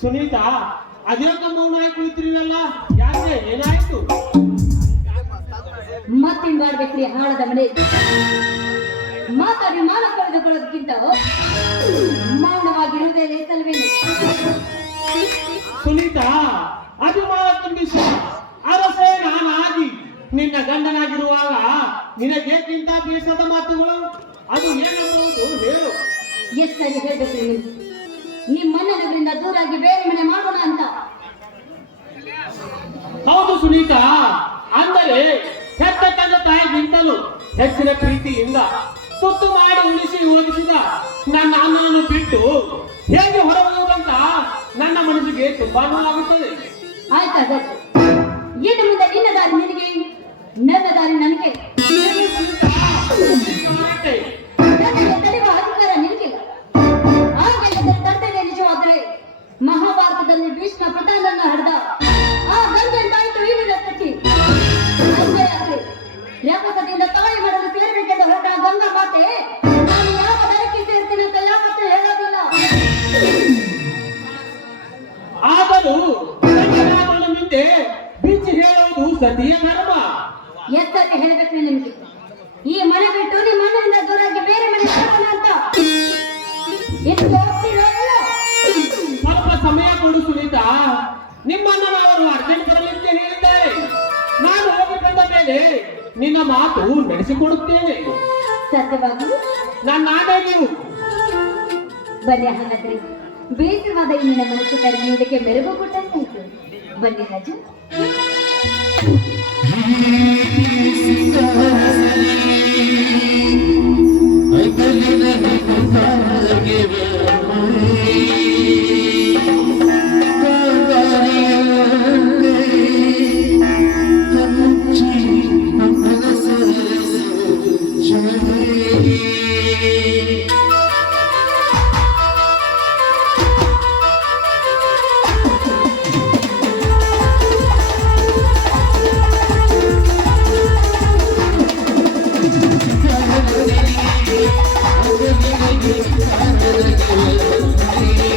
ಸುನೀತಾ ಅದ್ಯಾಕ ಮೌನ ಆಗಿ ಕುಳಿತಿರಿವಲ್ಲ, ಯಾಕೆ ಏನಾಯ್ತು? ಮತ್ತಿಂಗಾಡ್ಬೇಕ್ರಿ ಹಾಳದ ಮನೆ. ಮಾತಾಡಿ ಮಾನ ಕಳೆದುಕೊಳ್ಳೋದಕ್ಕಿಂತ ಮೌನವಾಗಿರುವುದೇ ಲೇಸಲ್ವೇನು? ಸುನೀತಾ, ಅಭಿಮಾನ ತುಂಬಿಸುವ ಅರಸೇ ನಾನಾಗಿ ನಿನ್ನ ಗಂಡನಾಗಿರುವಾಗ ನಿನಗೇಕಿಂತ ಬೇಸದ ಮಾತುಗಳು? ಅದು ಏನೆಂಬುದು ಹೇಳು. ಎಷ್ಟು ಸರಿ ಹೇಳ್ಬೇಕ್ರಿ ನೀವು? ನಿಮ್ಮಣ್ಣನವರಿಂದ ದೂರಾಗಿ ಬೇರೆ ಮನೆ ಮಾಡೋಣ ಅಂತ. ಹೌದು ಸುನೀತಾ, ಅಂದರೆ ಹೆತ್ತ ತಂದೆ ತಾಯಿಗಿಂತಲೂ ಹೆಚ್ಚಿನ ಪ್ರೀತಿಯಿಂದ ತುತ್ತು ಮಾಡಿ ಉಳಿಸಿ ಒದಗಿಸಿದ ನನ್ನ ಅಣ್ಣನನ್ನು ಬಿಟ್ಟು ಹೇಗೆ ಹೊರಬರುವುದಂತ ನನ್ನ ಮನಸ್ಸಿಗೆ ತುಂಬಾ ನೋವಾಗುತ್ತದೆ. ಆಯ್ತಾಗ ಇನ್ನು ಮುಂದೆ ನಿನ್ನ ದಾರಿ ನಿನಗೆ, ನನ್ನ ದಾರಿ ನನಗೆ. ನನಗೆ ತಡೆಯುವ ಅಧಿಕಾರ ನಿನಗಿಲ್ಲ. ಹಾಗೆಲ್ಲ ಕರ್ತವ್ಯ ನಿಜವಾದರೆ ಮಹಾಭಾರತದಲ್ಲಿ ಭೀಷ್ಮ ಪ್ರತಾನನ್ನ ಹರಿದ ಆ ಗಂಗೆ ತಾಯಿತು ಈಗಿನ ಸ್ಥಿತಿ ರೇಪಕದಿಂದ ತಾಳಿ ಮಾಡಲು ಸೇರಬೇಕೆಂದು ಹೊರಟ ಗಂಗಾ ಮಾತೆ ನಾನು ಯಾವ ದರಕ್ಕೆ ಸೇರ್ತೀನಿ ಅಂತ ಯಾವತ್ತೂ ಹೇಳೋದಿಲ್ಲ. ಆದರೂ ಮುಂದೆ ಬಿಚ್ಚಿ ಹೇಳುವುದು ಸತಿಯ ಧರ್ಮ. ಎತ್ತಲ್ಲಿ ಹೇಳಬೇಕ್ರಿ ನಿಮ್ಗೆ. ಈ ಮನೆ ಬಿಟ್ಟು ನಿಮ್ಮ ಮನೆಯಿಂದ ದೂರಾಗಿ ಬೇರೆ ಮನೆ ಮಾಡೋಣ ಅಂತ ಎಷ್ಟು ಹೋಗ್ತೀರೋ ಇಲ್ಲ? ಸ್ವಲ್ಪ ಸಮಯ ಕೊಡು ಸುನೀತಾ. ನಿಮ್ಮನ್ನು ಅವರು ಅರ್ಜೆಂಟ್ ಬರಲಿಕ್ಕೆ ಹೇಳಿದ್ದಾರೆ. ನಾನು ಹೋಗಿ ಬಂದ ಮೇಲೆ ನಿನ್ನ ಮಾತು ನಡೆಸಿಕೊಡುತ್ತೇನೆ. ಸತ್ಯವಾಗಿ ನನ್ನ ಆದಾಗ್ಯೂ ಬನ್ನಿ. ಹಾಗಾದ್ರೆ ಬೇಸರವಾದ ನಿನ್ನ ಮನಸ್ಸು ಕರೆಯುವುದಕ್ಕೆ ಮೆರುಗು ಕೊಟ್ಟಂತಾಯ್ತು. ಬನ್ನಿ ರಾಜು. I'm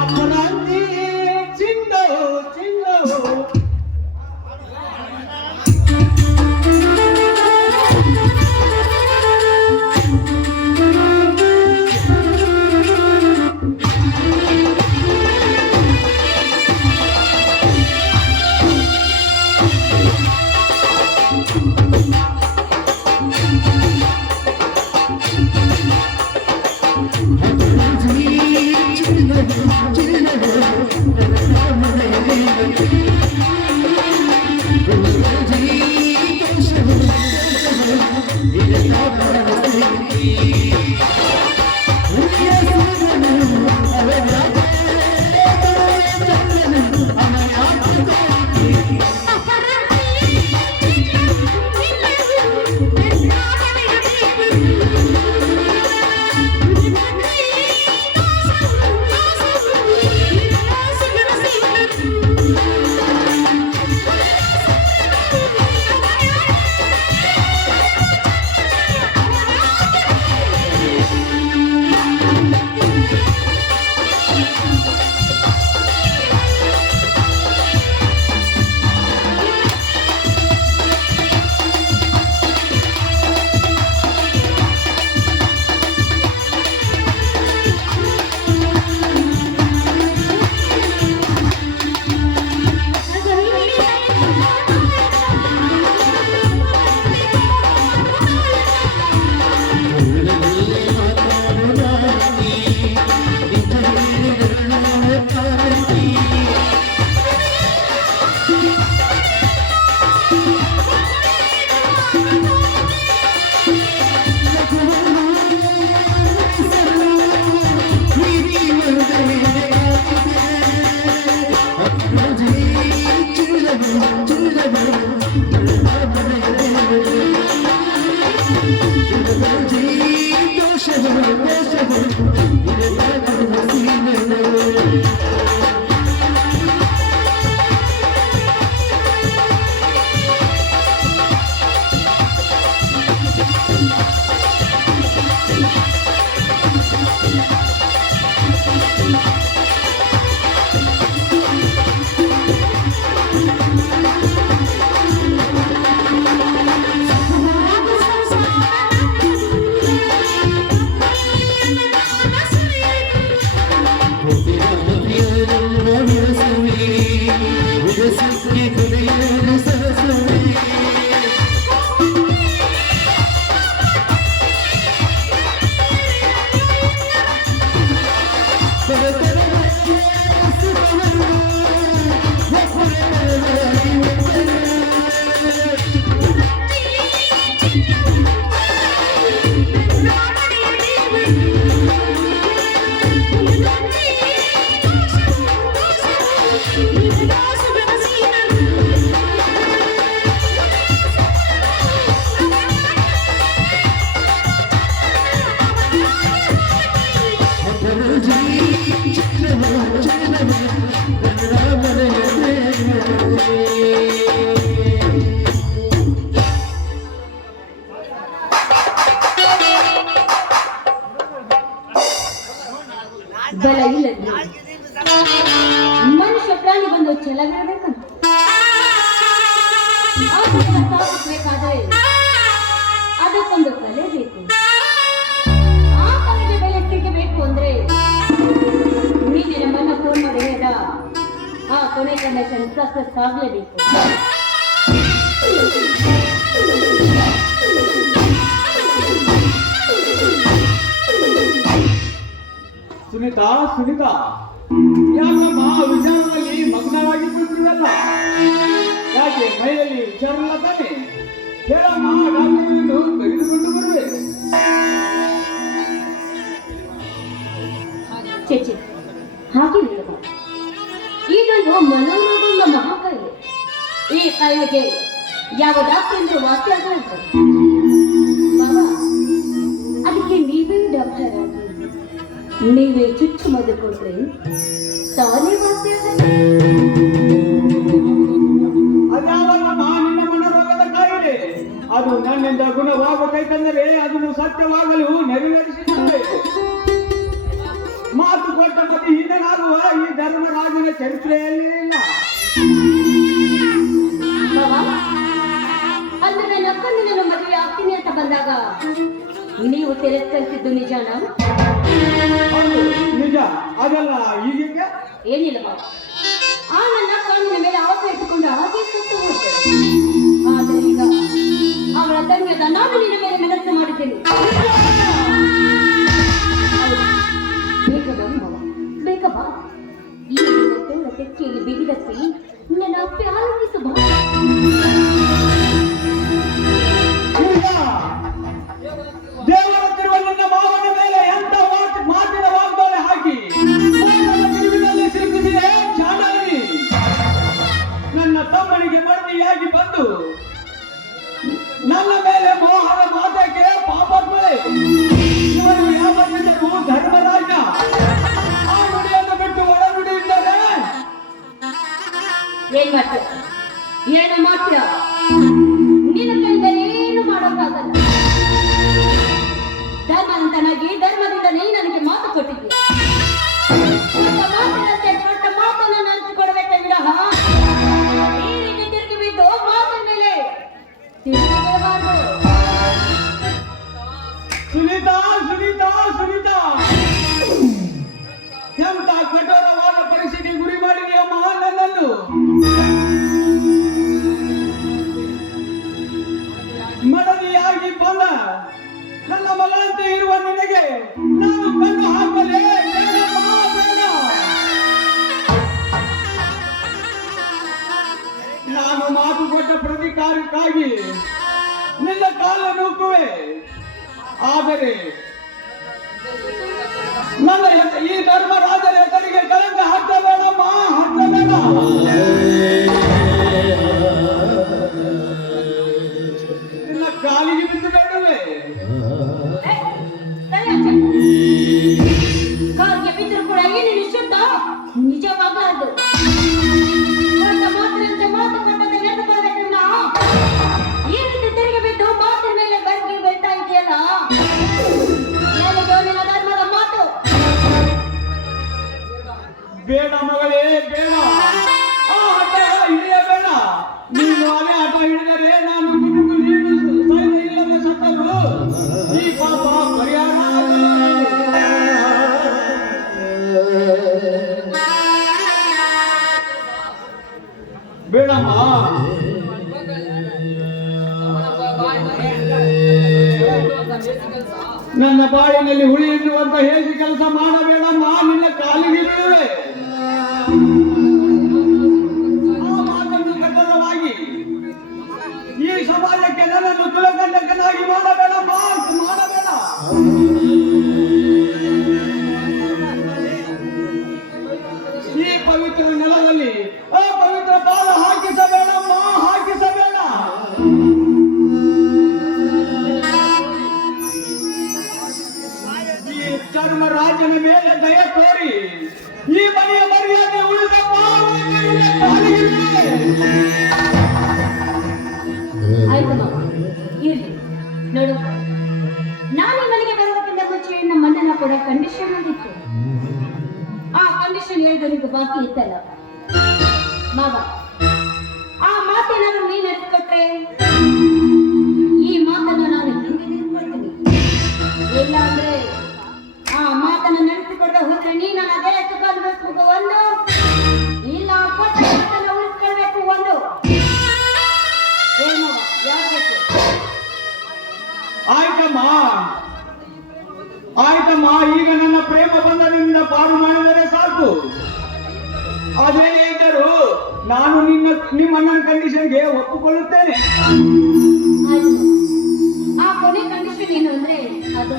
ಅಪರಾಧಿ ಚಿಂಡು ಚಿಂಡು Yeah. ಬಲ ಇಲ್ಲ ಮನುಷ್ಯ ಪ್ರಾಣಿ ಬಂದು ಛಲವಿರಬೇಕಂತ ಸ್ಥಾಪಿಸಬೇಕಾದರೆ ಅದಕ್ಕೊಂದು ಕಲೆ ಬೇಕು. ಆ ಕಲೆಗೆ ಬೆಲೆ ಸಿಗಬೇಕು ಅಂದ್ರೆ ನೀನೆ ನಮ್ಮನ್ನ ಫೋನ್ ಮಾಡಿ ಹೇಳ್ದ ಆ ಕೊನೆ ಕಂಡೀಷನ್ ಸಕ್ಸಸ್ ಆಗಲೇಬೇಕು. ಸುನೀತಾ ಸುನೀತಾ ಯಾಕಮ್ಮ ವಿಚಾರದಲ್ಲಿ ಮಗ್ನವಾಗಿ ಬಿಟ್ಟಿರಲ್ಲ? ಯಾಕೆ ಮೈಯಲ್ಲಿ ವಿಚಾರಲ್ಲ ತಾನೆ? ಹೇಳಮ್ಮ, ಡಾಕ್ಟರನ್ನು ತೆಗೆದುಕೊಂಡು ಬರಬೇಕು. ಚೇಚೆ ಹಾಗೇನಿಲ್ಲ, ಇದೊಂದು ಮನೋರೋಗದ ಮಹಾಕಾಯಿಲೆ. ಈ ಕಾಯಿಲೆಗೆ ಯಾವ ಡಾಕ್ಟರ್ ಎಂದು ವಾಸಿ ಆಗಲ್ಲ. ಅದಕ್ಕೆ ನೀವೇ ಡಾಕ್ಟರ್ ಆಗಿ ನೀವೇ ಚುಚ್ಚು ಮದ್ದು ಕೊಟ್ರೆ ತಾನೇ ವಾಸಿ ಆಗಲ್ಲ. ಅದಾವಲ್ಲಮ್ಮ ನಿನ್ನ ಮನೋರೋಗದ ಕಾಯಿಲೆ. ಅದು ನನ್ನಿಂದ ಗುಣವಾಗಬೇಕೆಂದರೆ ಅದನ್ನು ಸತ್ಯವಾಗಲು ನೆರವೇರಿಸಿಕೊಳ್ಳಬೇಕು. ಮಾತು ಕೊಟ್ಟ ಮತಿ ಹಿಂದೆನಾಗುವ ಈ ಧರ್ಮರಾಜನ ಚರಿತ್ರೆಯಲ್ಲಿ ಇಲ್ಲ. ಅಂದ್ರೆ ನಕ್ಕನ್ನು ನನ್ನ ಮದುವೆ ಆಗ್ತೀನಿ ಅಂತ ಬಂದಾಗ ನೀವು ತಿರಸ್ಕರಿಸಿದ್ದು ನಿಜಾನ? ನಿಜ. ಅದಲ್ಲ ಹೀಗೆ ಏನಿಲ್ಲ, ಆ ನನ್ನ ಕಾಣಿನ ಮೇಲೆ ಆವತ್ತು ಇಟ್ಟುಕೊಂಡು ಹಾಗೆ ಸುತ್ತು ಹೋಗ್ತೇನೆ. ಆದರೆ ಈಗ ಅವಳ ತಂಗಿಯದ ನಾನು ನಿನ್ನ ಮೇಲೆ ಮನಸ್ಸು ಮಾಡಿದ್ದೇನೆ. ಬೇಗ ಬಾ, ಈ ತೆಕ್ಕೆಯಲ್ಲಿ ಬಿಗಿದಕ್ಕೆ ನನ್ನ ಅಪ್ಪೆ ಆಲೋಚಿಸಬಹುದು. ದೇವರ ತಿರುವ ಭಕ್ತನಾಗಿ ಧರ್ಮದಿಂದ ನೀ ನನಗೆ ಮಾತು ಕೊಟ್ಟಿದ್ದೆ. ಕೊಟ್ಟ ಮಾತಿನಂತೆ ಕೊಟ್ಟ ಮಾತನ್ನು ನಡೆಸಿಕೊಡಬೇಕೆ ವಿನಃ ಈ ರೀತಿ ತಿರುಗಿ ಬಿದ್ದು ಮಾತಿನ ಮೇಲೆ ತಿರುಗಬಾರದು. ಸುನೀತಾ ಸುನೀತಾ ಸುನೀತಾ, ಎಂತ ಕಠೋರವಾದ ಪರಿಸ್ಥಿತಿ ಗುರಿ ಮಾಡಿದೆಯಮ್ಮ ನನ್ನನ್ನು. ಮಡದಿಯಾಗಿ ಬಂದ ನನ್ನ ಮಗಳಂತೆ ಇರುವ ನಿನಗೆ ನಾನು ಕಣ್ಣು ಹಾಕಲೇ ಬೇಡಮ್ಮ, ಬೇಡ. ನಾನು ಮಾತು ಕೊಟ್ಟ ಪ್ರತಿಕಾರಕ್ಕಾಗಿ ನಿನ್ನ ಕಾಲ ನೂಕುವೆ. ಆದರೆ ನನ್ನ ಈ ಧರ್ಮರಾಜರ ಹೆಸರಿಗೆ ಕಳಂಕ ಹಚ್ಚಬೇಡಮ್ಮ, ಹಚ್ಚಬೇಡ. ನಿನ್ನ ಕಾಲಿಗೆ ಬಿದ್ದು ಬೇಡವೇ? ಕಾಲಿಗೆ ಬಿದ್ದರೂ ಕೂಡ ಏನು ನಿಶ್ಚಿತ ನಿಜವಾಗಲಾರದು. ಕೊಟ್ಟ ಮಾತಿನಂತೆ ಮಾತು ಕೊಟ್ಟಂತೆ ನಡೆದುಕೊಳ್ಬೇಕು. ಈ ರೀತಿ ತಿರುಗಿ ಬಿದ್ದು ಮಾತಿನ ಮೇಲೆ ಬರ್ಗಿ ಬೀಳ್ತಾ ಇದೆಯಲ್ಲ, ನಿನ್ನ ಧರ್ಮದ ಮಾತು. ಬೇಡ ಮಗಳೇ, ಬೇಡ. ಆ ಹಠ ಹಿಡಿಯಬೇಡ. ನೀನು ಅದೇ ಹಠ ಹಿಡಿದರೆ ನಾನು ಗುಡುಗು ನೀನು ಸೈನ್ಯ ಇಲ್ಲದೆ ಸತ್ತರು ಈ ಪಾಪ ಪರಿಹಾರ ಬೇಡಮ್ಮ. ನನ್ನ ಬಾಳಿನಲ್ಲಿ ಹುಳಿ ಎನ್ನುವಂತ ಹೇಸಿ ಕೆಲಸ ಮಾಡಬೇಡಮ್ಮ, ನಿನ್ನ ಕಾಲಿಗಿರುವೆ. ಆ ಮಾತನ್ನು ಕಠೋರವಾಗಿ ಈ ಸಮಾಜಕ್ಕೆ ನನ್ನನ್ನು ತುಲಕಂಡಕನಾಗಿ ಮಾಡಬೇಡಮ್ಮ, ಮಾಡಬೇಡ. ಈ ಪವಿತ್ರ ನೆಲದಲ್ಲಿ ಅಪವಿತ್ರ ಪಾದ ಹಾಕಿಸಬೇಡಮ್ಮ, ಹಾಕಿಸಬೇಡ. ಈ ಧರ್ಮರಾಜನ ಮೇಲೆ ದಯ ತೋರಿ ಈ ಮನೆಯ ಮರ್ಯಾದೆ ಉಳಿದಮ್ಮ. ಆಯ್ತು ಮಾವ, ಇರ್ಲಿ ನೋಡು. ನಾನು ಮನೆಗೆ ಬರೋದಕ್ಕಿಂತ ಮುಂಚೆ ನಮ್ಮ ಮನೆಯ ಕೂಡ ಕಂಡೀಷನ್ ಆಗಿತ್ತು. ಆ ಕಂಡೀಷನ್ ಹೇಳಿದವನಿಗೆ ಬಾಕಿ ಇತ್ತಲ್ಲ ಮಾವ, ಆ ಮಾತೇನಾದ್ರೂ ನೀ ನಡೆಸ್ಕೊಟ್ರೆ ಈ ಮಾತನ್ನು ನಾನು ಹಿಂದೆ ನಿಂತ್ಕೊಳ್ತೀನಿ. ಇಲ್ಲ ಅಂದ್ರೆ ಆ ಮಾತನ್ನು ನಡೆಸಿಕೊಡ್ದೆ ಹೋದ್ರೆ ನೀ ನಾನು ಅದೇ ಸುಖ ಅನುಭವಿಸ್ಬೇಕು ಒಂದು, ಇಲ್ಲ ಕೊಟ್ಟ ಮಾತನ್ನು ಉಳಿಸ್ಕೊಳ್ಬೇಕು ಒಂದು. ಏನು ಮಾವ, ಯಾಕೆ? ಆಯ್ತಮ್ಮ, ಆಯ್ತಮ್ಮ. ಈಗ ನನ್ನ ಪ್ರೇಮ ಬಂಧನದಿಂದ ಪಾರು ಮಾಡಿದರೆ ಸಾಕು. ಅದೇನೇ ಇದ್ದರೂ ನಾನು ನಿಮ್ಮಣ್ಣನ ಕಂಡೀಷನ್ಗೆ ಒಪ್ಪಿಕೊಳ್ಳುತ್ತೇನೆ. ಆಯ್ತು. ಆ ಕೊನೆ ಕಂಡೀಷನ್ ಏನು ಅಂದ್ರೆ ಅದು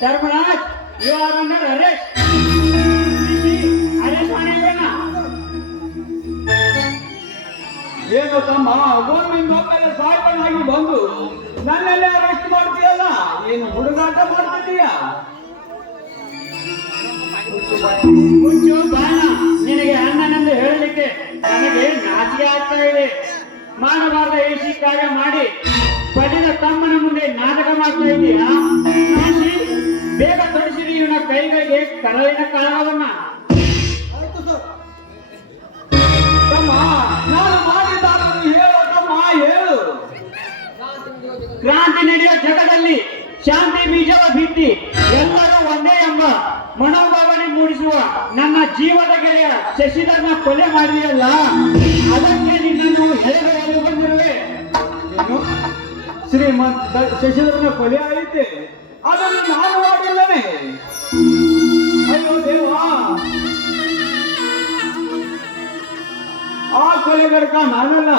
Dharmaraj, you are under arrest. Arrest ಮಾಡಿದ್ರಣ್ಣ. ಏನು ತಮ್ಮ, ಒಮ್ಮೆಲೆ ಸಾಯ್ಬನಾಗಿ ಬಂದು ನನ್ನೆಲ್ಲ ಅರೆಸ್ಟ್ ಮಾಡ್ತೀಯಲ್ಲ, ಏನು ಹುಡುಗಾಟ ಮಾಡ್ತಿದ್ದೀಯಾ? ಹುಚ್ಚು ಬಾಣ, ನಿನಗೆ ಅಣ್ಣನೆಂದು ಹೇಳಲಿಕ್ಕೆ ನನಗೆ ನಾಚಿಕೆ ಆಗ್ತಾ ಇದೆ. ಮಾಡಬಾರದ ಏಸಿ ಕಾರ್ಯ ಮಾಡಿ ಪಡೆದ ತಮ್ಮನ ಮುಂದೆ ನಾಟಕ ಮಾಡ್ತಾ ಇದ್ದೀಯಾ? ನಾಶಿ, ಬೇಗ ತೊಡಿಸಿರಿ ಇವನ ಕೈಗಳಿಗೆ ಕರಳಿನ ಕಾಳವನ್ನ. ತಮ್ಮ, ನಾನು ಮಾಡಿದ್ದಾರನ್ನು ಹೇಳು ತಮ್ಮ, ಹೇಳು. ಕ್ರಾಂತಿ ನಡೆಯುವ ಜಗದಲ್ಲಿ ಶಾಂತಿ ಬೀಜವ ಬಿತ್ತಿ ಎಲ್ಲರೂ ಒಂದೇ ಎಂಬ ಮನೋಭಾವನೆ ಮೂಡಿಸುವ ನನ್ನ ಜೀವದ ಗೆಳೆಯ ಶಶಿಧರನ ಕೊಲೆ ಮಾಡಿದೆಯಲ್ಲ, ಅದಕ್ಕೆ ನಿನ್ನನ್ನು ಎಳೆದು ಬಂದಿರುವೆ. ಏನು? ಶ್ರೀಮಂತ ಶಶಿಧರನ ಕೊಲೆ ಆಯಿತೆ, ಅದನ್ನು ನಾನು ಮಾಡಿಲ್ಲನೆ. ಅಯ್ಯೋ ದೇವಾ, ಆ ಕೊಲೆಗಡಕ ನಾನಲ್ಲ,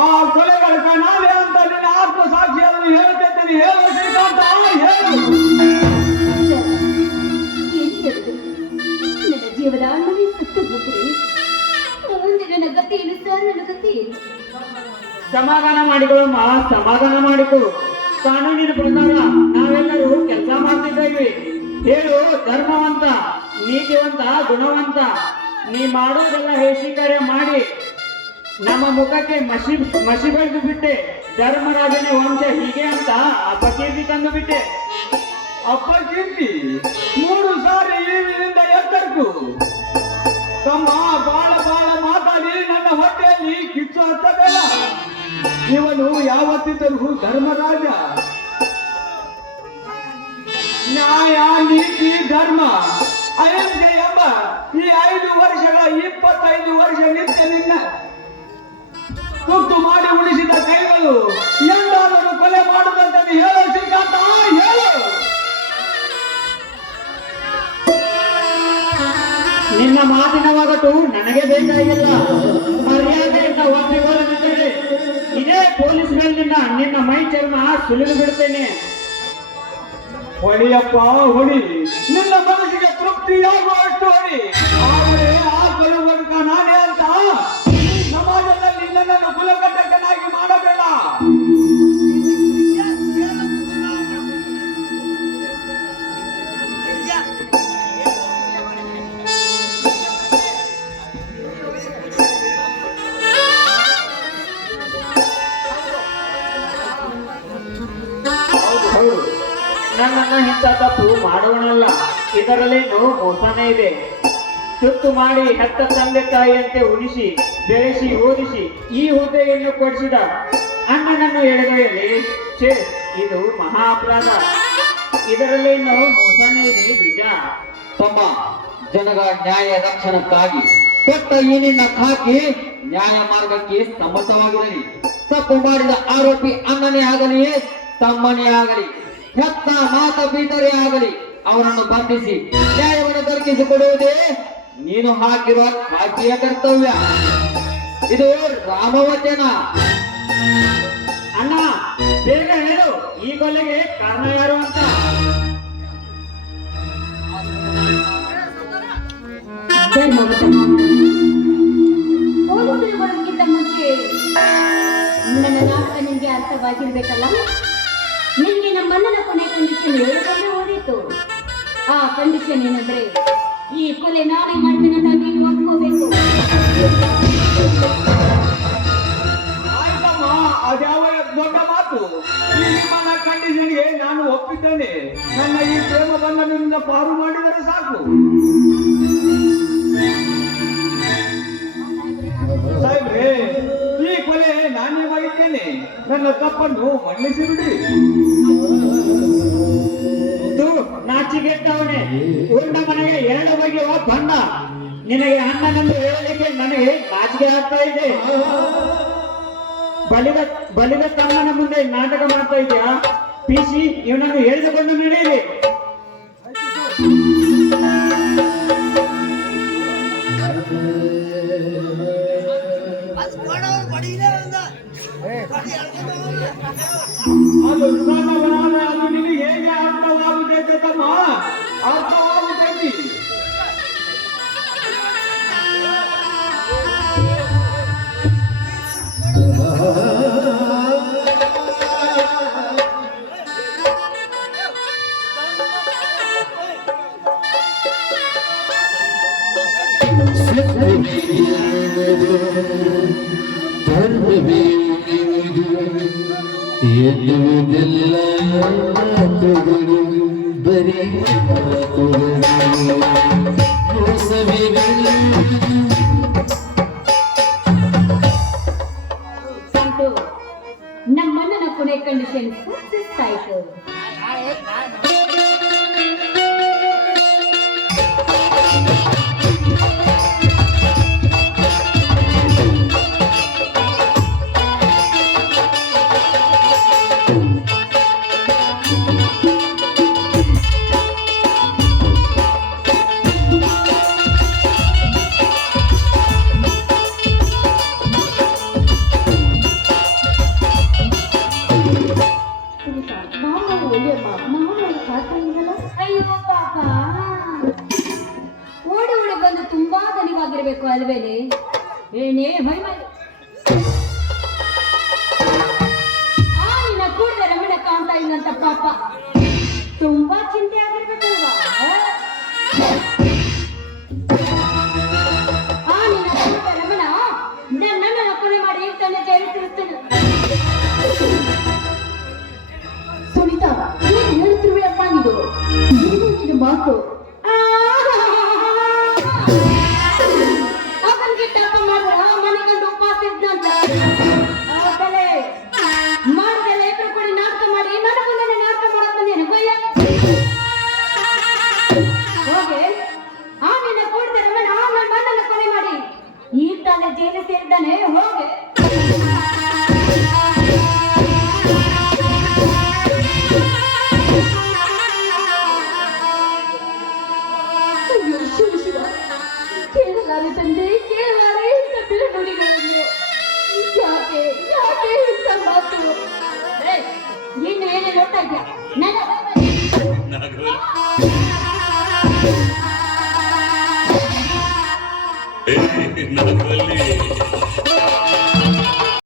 ಆ ಕೊಲೆಗಡಕ ನಾನೇ ಅಂತ ನಿನ್ನ ಆತ್ಮ ಸಾಕ್ಷಿಯನ್ನು ಹೇಳ್ತಿದ್ದೀನಿ. ಹೇಳು ಶ್ರೀಕಾಂತ, ಹೇಳು. ನನ್ನ ಜೀವದ ಅಣ್ಣನೇ ಸತ್ತು ಹೋದರೆ ಮುಂದೆ ನನ್ನ ಗತಿ ಏನು ಸರ್? ನನ್ನ ಗತಿ ಏನು? ಸಮಾಧಾನ ಮಾಡಿಕೊಳ್ಳು ಮಾ, ಸಮಾಧಾನ ಮಾಡಿಕೊಳ್ಳು. ಕಾನೂನಿನ ಪ್ರಕಾರ ನಾವೆಲ್ಲರೂ ಕೆಲಸ ಮಾಡ್ತಿದ್ದೇವೆ. ಹೇಳು ಧರ್ಮವಂತ, ನೀತಿವಂತ, ಗುಣವಂತ. ನೀ ಮಾಡೋದೆಲ್ಲ ಹೇಸಿ ಕಾರ್ಯ ಮಾಡಿ ನಮ್ಮ ಮುಖಕ್ಕೆ ಮಸಿ ಬಳಿದು ಬಿಟ್ಟೆ. ಧರ್ಮರಾಜನ ವಂಶ ಹೀಗೆ ಅಂತ ಅಪಕೀರ್ತಿ ತಂದು ಬಿಟ್ಟೆ. ಅಪಕೀರ್ತಿ 3 ಸಾರಿ ಈಗಿನಿಂದ ಎತ್ತರ್ಕು ತಮ್ಮ ಬಾಳ ಮಾತಾಡಿ ನನ್ನ ಹೊಟ್ಟೆಯಲ್ಲಿ ಕಿಚ್ಚು ಹತ್ತಬೇಡ. ಇವನು ಯಾವತ್ತಿದ್ದರೂ ಧರ್ಮರಾಜ. ನ್ಯಾಯ, ನೀತಿ, ಧರ್ಮ, ಅಹಿಂಸೆ ಎಂಬ ಈ 5 ವರ್ಷಗಳ 25 ವರ್ಷ ನಿತ್ಯ ನಿನ್ನ ತುರ್ತು ಮಾಡಿ ಉಳಿಸಿದ ಕೈಗಳು ಎಂದಾದರೂ ಕೊಲೆ ಮಾಡುದಂತ ಹೇಳೋ ಶ್ರೀಕಾಂತ, ಹೇಳು. ನಿನ್ನ ಮಾತಿನ ಒಗಟು ನನಗೆ ಬೇಕಾಗಿಲ್ಲ. ಮರ್ಯಾದೆಯಿಂದ ಒಪ್ಪಿಕೊಳ್ಳದಿದ್ದರೆ ಇದೇ ಪೊಲೀಸ್ಗಳಿಂದ ನಿನ್ನ ಮೈ ಚರ್ಮ ಸುಲಿದು ಬಿಡ್ತೇನೆ. ಹೊಡಿಯಪ್ಪ ಹೊಡಿ, ನಿನ್ನ ಮನಸ್ಸಿಗೆ ತೃಪ್ತಿಯಾಗುವಷ್ಟು ಹೊಡಿ. ಆದರೆ ಆ ಕೊಲುಬದುಕ ನಾನೇ ಅಂತ ಈ ಸಮಾಜದಲ್ಲಿ ನನ್ನನ್ನು ಕುಲಕಟ್ಟಕನಾಗಿ ಮಾಡಬೇಡ. ಹೌದು, ನನ್ನನ್ನು ಇಂಥ ತಪ್ಪು ಮಾಡುವನಲ್ಲ. ಇದರಲ್ಲೇನು ಮೋಸನೇ ಇದೆ. ತುತ್ತು ಮಾಡಿ ಹೆತ್ತ ತಂದೆ ತಾಯಿಯಂತೆ ಉಳಿಸಿ ಬೆಳೆಸಿ ಓದಿಸಿ ಈ ಹುದ್ದೆಯನ್ನು ಕೊಡಿಸಿದ ಅಣ್ಣನನ್ನು ಎಳೆದೊಯ್ಯಲಿ, ಛೇ, ಇದು ಮಹಾ ಅಪರಾಧ. ಇದರಲ್ಲೇನು ಮೋಸನೇ ಇದೆ ನಿಜ. ತಮ್ಮ ಜನಗಳ ನ್ಯಾಯ ರಕ್ಷಣಕ್ಕಾಗಿ ಕೊಟ್ಟ ಈ ನಿನ್ನ ಖಾಕಿ ನ್ಯಾಯ ಮಾರ್ಗಕ್ಕೆ ಸಮ್ಮತವಾಗಿರಲಿ. ತಪ್ಪು ಮಾಡಿದ ಆರೋಪಿ ಅಣ್ಣನೇ ಆಗಲಿ ತಮ್ಮನೇ ಆಗಲಿ, ಹೆತ್ತ ಮಾತ ಬೀಟರೇ ಆಗಲಿ, ಅವರನ್ನು ಬಂಧಿಸಿ ನ್ಯಾಯವನ್ನು ದೊರಕಿಸಿಕೊಡುವುದೇ ನೀನು ಹಾಕಿರುವ ಖಾಕಿಯ ಕರ್ತವ್ಯ. ಇದು ರಾಮವಚನ. ಅಣ್ಣ, ಬೇಗ ಹೇಳು, ಈ ಕೊಲೆಗೆ ಕಾರಣ ಯಾರು ಅಂತ. ಪೊಲೀಸರು ಬರೋದಕ್ಕಿಂತ ಮುಂಚೆ ನನ್ನ ನಾಟಕ ನಿನ್ಗೆ ಅರ್ಥವಾಗಿರ್ಬೇಕಲ್ಲ. ನಿನ್ಗೆ ನಮ್ಮಣ್ಣನ ಕೊನೆ ಕಂಡೀಷನ್ ಹೇಳಿಕೊಂಡು ಓದಿತ್ತು. ಆ ಕಂಡೀಷನ್ ಏನಂದ್ರೆ ಈ ಕೊಲೆ ನಾನೇ ಮಾಡ್ತೀನಿ ಅಂತ ನೀನು ಒಪ್ಕೋಬೇಕು. ಆಯ್ತಮ್ಮ, ಅದ್ಯಾವ ದೊಡ್ಡ ಮಾತು. ಈ ನಿಮ್ಮನ್ನ ಕಂಡೀಷನ್ಗೆ ನಾನು ಒಪ್ಪಿದ್ದೇನೆ. ನನ್ನ ಈ ಪ್ರೇಮ ಬಂಧನದಿಂದ ಪಾರು ಮಾಡಿದರೆ ಸಾಕು. ಸಾಹೇಬ್ರೆ, ಈ ಕೊಲೆ ನಾನೇ ಮಾಡಿದ್ದೇನೆ. ನನ್ನ ತಪ್ಪನ್ನು ಮನ್ನಿಸಿ ಬಿಡಿ. ನಾಚಿಗೆಟ್ಟವನೇ, ಉಂಡ ಮನೆಗೆ 2 ಬಗೆಯ ಬಣ್ಣ. ನಿನಗೆ ಅಣ್ಣನೆಂದು ಹೇಳಲಿಕ್ಕೆ ನನಗೆ ನಾಚಿಕೆ ಆಗ್ತಾ ಇದೆ. ಬಲಿದ ತಮ್ಮನ ಮುಂದೆ ನಾಟಕ ಮಾಡ್ತಾ ಇದೆಯಾ? ಪಿಸಿ, ಇವನನ್ನು ಎಳೆದುಕೊಂಡು ನಡೆಯಲಿ. ಅದು ಸಣ್ಣವನಾದ ಅದು ನಿನಗೆ ಹೇಗೆ ಅರ್ಥವಾಗುತ್ತೈತೆ ತಮ್ಮ? ಅರ್ಥವಾಗುತ್ತೈತಿ. ಎನ್ನುವುದೆಲ್ಲ ಮಾತುಗಳು ಬರೀ ಮಾತುಗಳು, ಮೋಸವಿಗಳು. ಸಂತು, ನಮ್ಮಣ್ಣನ ಕೊನೆ ಕಂಡೀಷನ್ ಸಕ್ಸಸ್ ಆಯ್ತು. ಅಯ್ಯೋ ಪಾಪ, ಓಡಿ ಓಡಿ ಬಂದು ತುಂಬಾ ದನಿವಾಗಿರ್ಬೇಕು ಅಲ್ವೇನೆ? ಏನೇ ಮೈ ಮೇಲೆ ಆ ನಿನ್ನ ಕೂಡಲ ರಮಣ ಕಾಂತ ಅಂತ ಪಾಪ ತುಂಬಾ ಚಿಂತೆ ಆಗಿರ್ಬೇಕಲ್ವಾ ಆ ನಿನ್ನ ಪುಟ್ಟ ರಮಣ ನನ್ನನ್ನು ಕೊಲೆ ಮಾಡಿ ತನ್ನ ಜೈಲು ತಿರುತ್ತೇನೆ. ಸುನೀತಾ ಏನು ಹೇಳ್ತಿರುವೆಯಪ್ಪ ನೀನು? ಏನು ನಿನ್ನ ಮಾತು? ಅವನಿಗೆ ತಪ್ಪ ಮಾಡಿದ್ರ ಮನೆಗಂಡು ಉಪವಾಸ ಇದ್ದಂತ ಮಾಡಿದೆಲ್ಲ ಎಕರೆ ಕೊಡಿ ನಾಟಕ ಮಾಡಿ ನನ್ನ ಮುಂದೆ ನಾಟಕ ಮಾಡಕ್ ಬಂದೇನು ಬಯ್ಯ ಹೋಗೆ ಆ ನಿನ್ನ ಕೂಡಿದ ರಮಣ ನನ್ನ ಮಣ್ಣನ್ನು ಕೊಲೆ ಮಾಡಿ ಈಗ ತಾನೇ ಜೈಲು ಸೇರಿದ್ದಾನೆ. ಹೋಗೆ ಅಯ್ಯೋ ಶಿವ ಶಿವ, ಕೇಳಲಾರೆ ತಂದೆ, ಕೇಳಲಾರೆ ಇಂಥ ಬಿರುನುಡಿಗಳನ್ನು. ಯಾಕೆ ಯಾಕೆ ಇಂಥ ಮಾತು? ಇನ್ನು ಏನೇ ನೋಡ್ತಾ ಇದ್ಯಾ? ನಾಗವಲ್ಲಿ